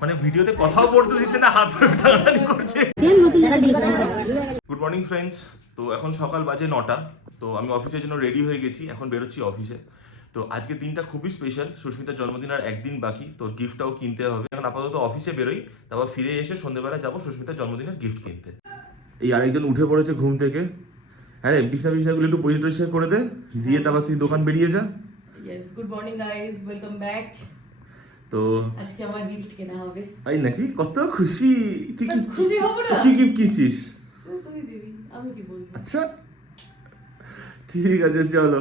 মানে ভিডিওতে কথাও বলতে দিচ্ছে না, হাত ধরে টানাটানি করছে। Good morning friends. তো এখন সকাল বাজে 9টা। তো আমি অফিসের জন্য রেডি হয়ে গেছি, এখন বেরোচ্ছি অফিসে। তো আজকের দিনটা খুবই স্পেশাল, সুস্মিতার জন্মদিন আর একদিন বাকি, তোর গিফটটাও কিনতে হবে। এখন আপাতত অফিসে বেরোই, তারপর ফিরে এসে সন্ধ্যেবেলা যাবো সুস্মিতার জন্মদিনের গিফট কিনতে। এই আরেকজন উঠে পড়েছে ঘুম থেকে। হ্যাঁ, বিছানাগুলো একটু পরিষ্কার করে দে, দিয়ে তারপর তুই দোকান বেরিয়ে যা। Yes, good morning guys, welcome back. তো আজকে আমার গিফট কেনা হবে। তাই নাকি? কত খুশি! কি কি খুশি হব না? কি গিফট কিনছিস? তুমি দিবি, আমি কি বলবো। আচ্ছা ঠিক আছে, চলো।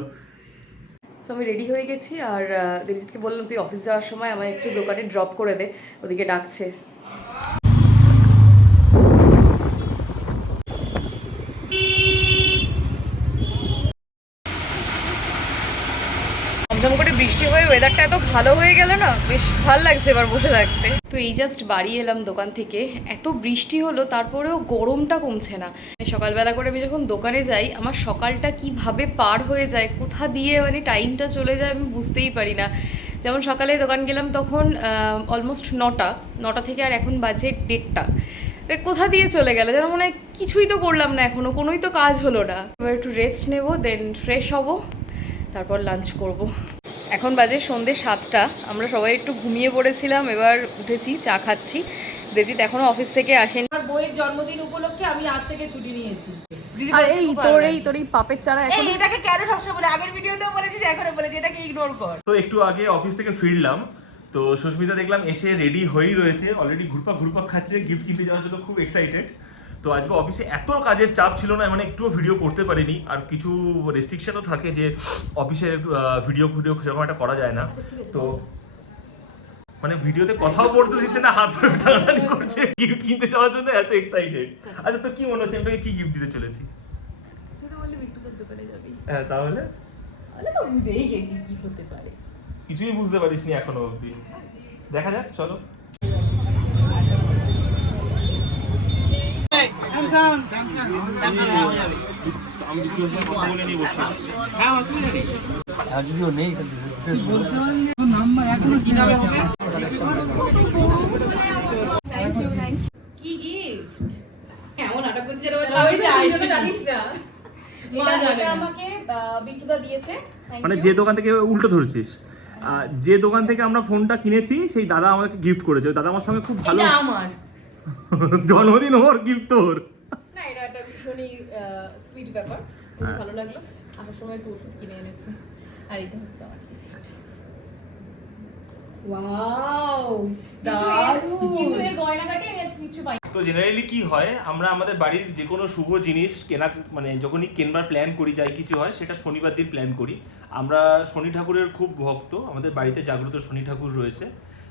সো আমি রেডি হয়ে গেছি, আর দেবজিৎকে বললাম তুই অফিস যাওয়ার সময় আমায় একটু দোকানে ড্রপ করে দে, ওদিকে ডাকছে। ঝমঝম করে বৃষ্টি হয়ে ওয়েদারটা এত ভালো হয়ে গেল না, বেশ ভালো লাগছে এবার বসে থাকতে। তো এই জাস্ট বাড়ি এলাম দোকান থেকে, এত বৃষ্টি হলো তারপরেও গরমটা কমছে না। সকালবেলা করে আমি যখন দোকানে যাই, আমার সকালটা কিভাবে পার হয়ে যায়, কোথা দিয়ে মানে টাইমটা চলে যায় আমি বুঝতেই পারি না। যেমন সকালে দোকান গেলাম তখন অলমোস্ট 9টা থেকে আর এখন বাজে 1:30। কোথা দিয়ে চলে গেল যেন মনে হয় কিছুই তো করলাম না, এখনো কোনোই তো কাজ হলো না। এবার একটু রেস্ট নেব, দেন ফ্রেশ হব, তারপর লাঞ্চ করব। এখন বাজে সন্ধ্যে 7টা, আমরা সবাই একটু ঘুমিয়ে পড়েছিলাম, এবার উঠেছি, চা খাচ্ছি। দেবজিৎ এখনো অফিস থেকে আসেনি। আমার বইয়ের জন্মদিন উপলক্ষে আমি আজ থেকে ছুটি নিয়েছি। আর তোর এই পাপের চারা এখন এটাকে কেন সবসময় বলে, আগের ভিডিওতেও বলেছি, এখনো বলেছি, এটাকে ইগনোর কর। তো একটু আগে অফিস থেকে ফিরলাম, তো সুস্মিতা দেখলাম এসে রেডি হয়েই রয়েছে, অলরেডি ঘুরপাক খাচ্ছে, গিফট কিনতে যাওয়ার জন্য খুব এক্সাইটেড। তো আজকে অফিসে এত কাজের চাপ ছিল না, মানে একটুও ভিডিও করতে পারিনি। আর কিছু রেস্ট্রিকশনও থাকে যে অফিসের ভিডিও সেরকম একটা করা যায় না। তো মানে ভিডিওতে কথাও বলতে দিচ্ছে না, হাত ধরে টানাটানি করছে গিফট কিনতে যাওয়ার জন্য, এত এক্সাইটেড। আচ্ছা, তো কি মনে হচ্ছে আমি তোকে কি গিফট দিতে চলেছি? তুই তো বললি একটু তোর দোকানে যাবি। হ্যাঁ, তাহলে তো বুঝেই গেছি কি হতে পারে। কিছুই বুঝতে পারিসনি এখনো অবধি, দেখা যাক, চলো। কি গিফট? এমন নাটক করছিস যেন জানিস না। এটা আমাকে বিট্টুদা দিয়েছে। মানে যে দোকান থেকে উল্টো ধরছিস, যে দোকান থেকে আমরা ফোনটা কিনেছি সেই দাদা আমাকে গিফট করেছে। ওই দাদা আমার সঙ্গে খুব ভালো, এটা আমার জন্মদিন ওর, গিফট তোর। না, এটা একটা ভীষণই সুইট ব্যাপার, খুব ভালো লাগলো। আসার সময় একটু ওষুধ কিনে এনেছি, আর এটা হচ্ছে আমার গিফট। ওয়াও, কিন্তু এর গয়নাগাটি আমি আজকে কিছু পাই। তো জেনারেলি কি হয়, আমরা আমাদের বাড়ির যে কোনো শুভ জিনিস কেনা, মানে যখনই কেনবার প্ল্যান করি, যাই কিছু হয় সেটা শনিবার দিন প্ল্যান করি। আমরা শনি ঠাকুরের খুব ভক্ত, আমাদের বাড়িতে জাগ্রত শনি ঠাকুর রয়েছে।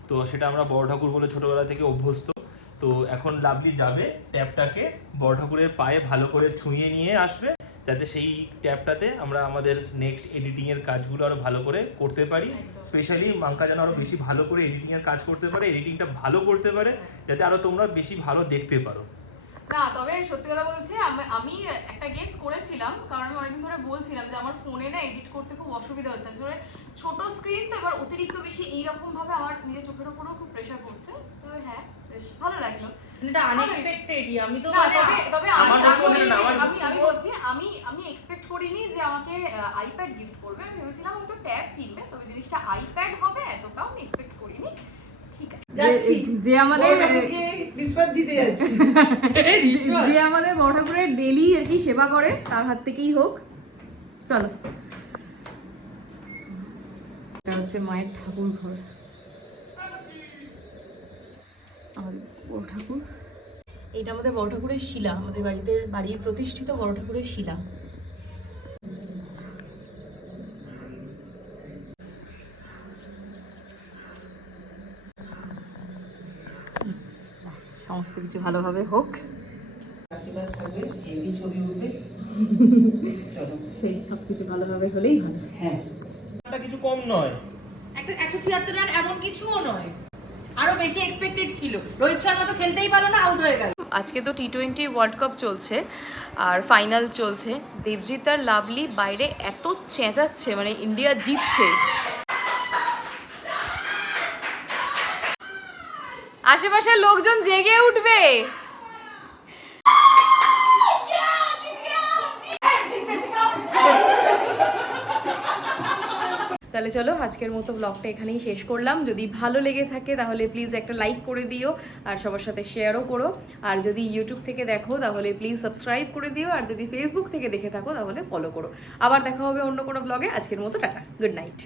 তো সেটা আমরা বড় ঠাকুর বলে ছোটবেলা থেকে অভ্যস্ত। তো এখন লাভলি যাবে ট্যাপটাকে বড় ঠাকুরের পায়ে ভালো করে ছুঁয়ে নিয়ে আসবে, যাতে সেই ট্যাপটাতে আমরা আমাদের নেক্সট এডিটিংয়ের কাজগুলো আরও ভালো করে করতে পারি। স্পেশালি মাঙ্কা যেন আরও বেশি ভালো করে এডিটিংয়ের কাজ করতে পারে, এডিটিংটা ভালো করতে পারে, যাতে আরও তোমরা বেশি ভালো দেখতে পারো। না, তবে সত্যি কথা বলছি, আমি একটা গেস করেছিলাম, কারণ আমি অনেকদিন ধরে বলছিলাম যে আমার ফোনে না এডিট করতে খুব অসুবিধা হচ্ছে। আসলে ছোট স্ক্রিন তো, এবার অতিরিক্ত বেশি এইরকম ভাবে আমার নিজের চোখের উপরেও খুব প্রেশার পড়ছে। তবে হ্যাঁ, বেশ ভালো লাগলো। এটা আনএক্সপেক্টেডই, আমি তো না, তবে আমি আমার বলছি, আমি এক্সপেক্ট করিনি যে আমাকে আইপ্যাড গিফট করবে। আমি ভেবেছিলাম হয়তো ট্যাব কিনবে, তবে জিনিসটা আইপ্যাড হবে এতটাও আমি এক্সপেক্ট করিনি। ঠিক আছে, যাচ্ছি, যে আমাদের রিসপেক্ট দিতে যাচ্ছি। যে আমাদের বড় ঠাকুরের ডেলি আর কি সেবা করে, তার হাত থেকেই হোক। চলো, এটা হচ্ছে মায়ের ঠাকুর ঘর, আমাদের বড় ঠাকুর। এইটা আমাদের বড় ঠাকুরের শিলা, আমাদের বাড়ির প্রতিষ্ঠিত বড় ঠাকুরের শিলা। সমস্ত কিছু ভালোভাবে হোক, আশীর্বাদ থাকবে, হেভি ছবি উঠবে। চলো, সেই সব কিছু ভালোভাবে হলেই ভালো। হ্যাঁ, এটা কিছু কম নয়, একটা 176 রান এমন কিছুও নয়, আরো বেশি এক্সপেক্টেড ছিল। রোহিত শর্মা তো খেলতেই পারলো না, আউট হয়ে গেল। আজকে তো টি20 ওয়ার্ল্ড কাপ চলছে আর ফাইনাল চলছে। দেবজিৎ আর লাভলি বাইরে এত চেঁচাচ্ছে, মানে ইন্ডিয়া জিতছে। আশেপাশের লোকজন জেগে উঠবে। তাহলে চলো আজকের মতো ব্লগটা এখানেই শেষ করলাম। যদি ভালো লেগে থাকে তাহলে প্লিজ একটা লাইক করে দিও, আর সবার সাথে শেয়ারও করো। আর যদি ইউটিউব থেকে দেখো তাহলে প্লিজ সাবস্ক্রাইব করে দিও, আর যদি ফেসবুক থেকে দেখে থাকো তাহলে ফলো করো। আবার দেখা হবে অন্য কোনো ব্লগে। আজকের মতো টাটা, গুড নাইট।